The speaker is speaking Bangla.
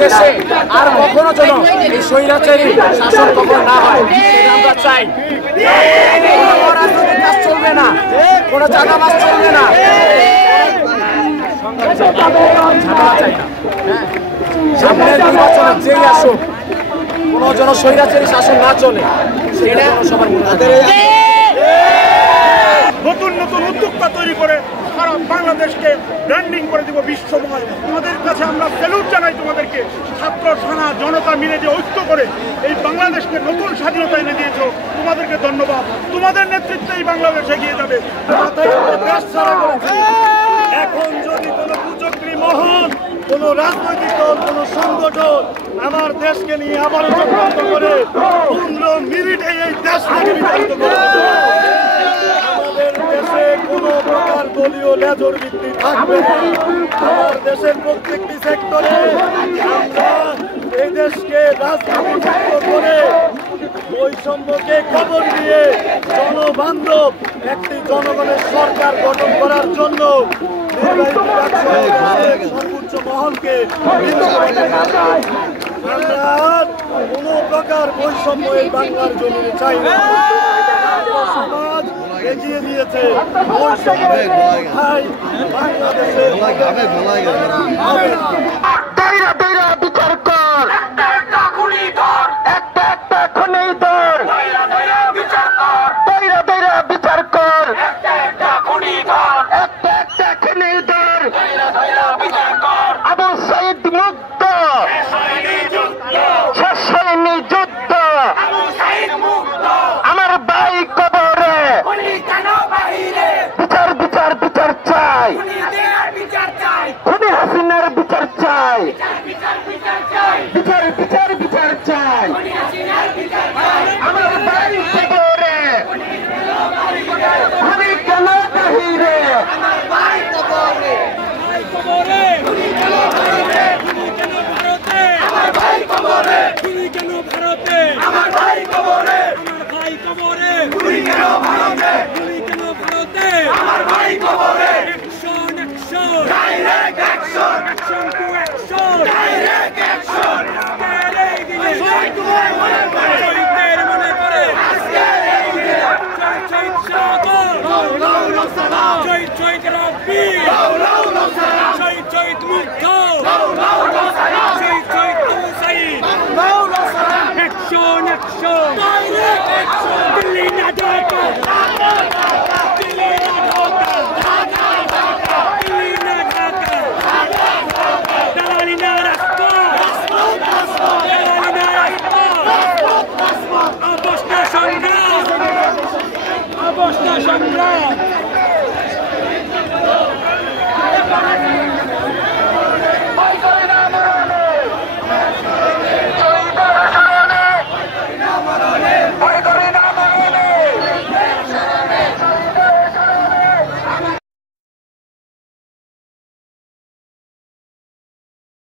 দেশে আর কখনো যেন এই স্বৈরাচারী শাসন কখনো না হয় সেটা আমরা চাই। কোনো অরাজনৈতিক কাজ চলবে না, কোনো চাঁদাবাজ চলবে না, ঝামেলা চাই না। সামনের নির্বাচনে যেই আসুক কোনো যেন স্বৈরাচারী শাসন না চলে সেটা সবার মনে রাখবে। নতুন নতুন উদ্যোক্তা তৈরি করে সারা বাংলাদেশকে ব্র্যান্ডিং করে দিব বিশ্বময়। তোমাদের কাছে আমরা স্যালুট জানাই তোমাদেরকে। ছাত্র সেনা জনতা মিলে যে ঐক্য করে এই বাংলাদেশকে নতুন স্বাধীনতা এনে দিয়েছো, তোমাদেরকে ধন্যবাদ। তোমাদের নেতৃত্বেই বাংলাদেশ এগিয়ে যাবে। এখন যদি কোনো কুচক্রী মহল, কোনো রাজনৈতিক দল, কোনো সংগঠন আমার দেশকে নিয়ে আবারও চক্রান্ত করে 15 মিনিটে এই দেশ থেকে বিতাড়িত করে, আমাদের দেশে কোনো প্রকার দলীয় লেজর ভিত্তি থাকবে না। আমার দেশের প্রত্যেকটি সেক্টরে আমরা এই দেশকে রাজনীতিমুক্ত করে বৈষম্যকে খবর দিয়ে জনবান্ধব একটি জনগণের সরকার গঠন করার জন্য সর্বোচ্চ মহলকে আমরা কোনো প্রকার বৈষম্য এই বাংলার জমিনে চাই না। সমাজ এগিয়ে দিয়েছে বাংলাদেশে বিচার কর, একটা খুনি ধর, বিচার কর, একটা খুনি ধর, আবু সাইদ মুক্ত, শেষ হয়নি যুদ্ধ, আমার ভাই কবরে, বিচার বিচার বিচার চাই, খুনি হাসিনার বিচার চাই, বিচার বিচার বিচার চাই, আমার ভাই কবরে, আমি কেন বাহিরে, আমার ভাই কবরে, আমার ভাই কবরে, খুনি কেন ভারতে, আমার ভাই কবরে, আমার ভাই কবরে, খুনি কেন ভারতে, খুনি কেন ভারতে, আমার ভাই কবরে, action action, direct action, action to action, direct action, আজকে এই দিনে শহীদের মনে পড়ে, আজকে এই দিনে শহীদ সাগর, লাউ লাউ সালাম, শহীদ রব্বি, লাউ লাউ সালাম, শহীদ মুগ্ধ, লাউ লাউ সালাম, শহীদ আবু সাইদ, লাউ লাউ সালাম, action action, direct action, Delhi না ঢাকা, দিল্লি না ঢাকা, দিল্লি না ঢাকা, দালালি না রাস্তা, দালালি না রাস্তা, অবস্থা সংগ্রাম, অবস্থা সংগ্রাম।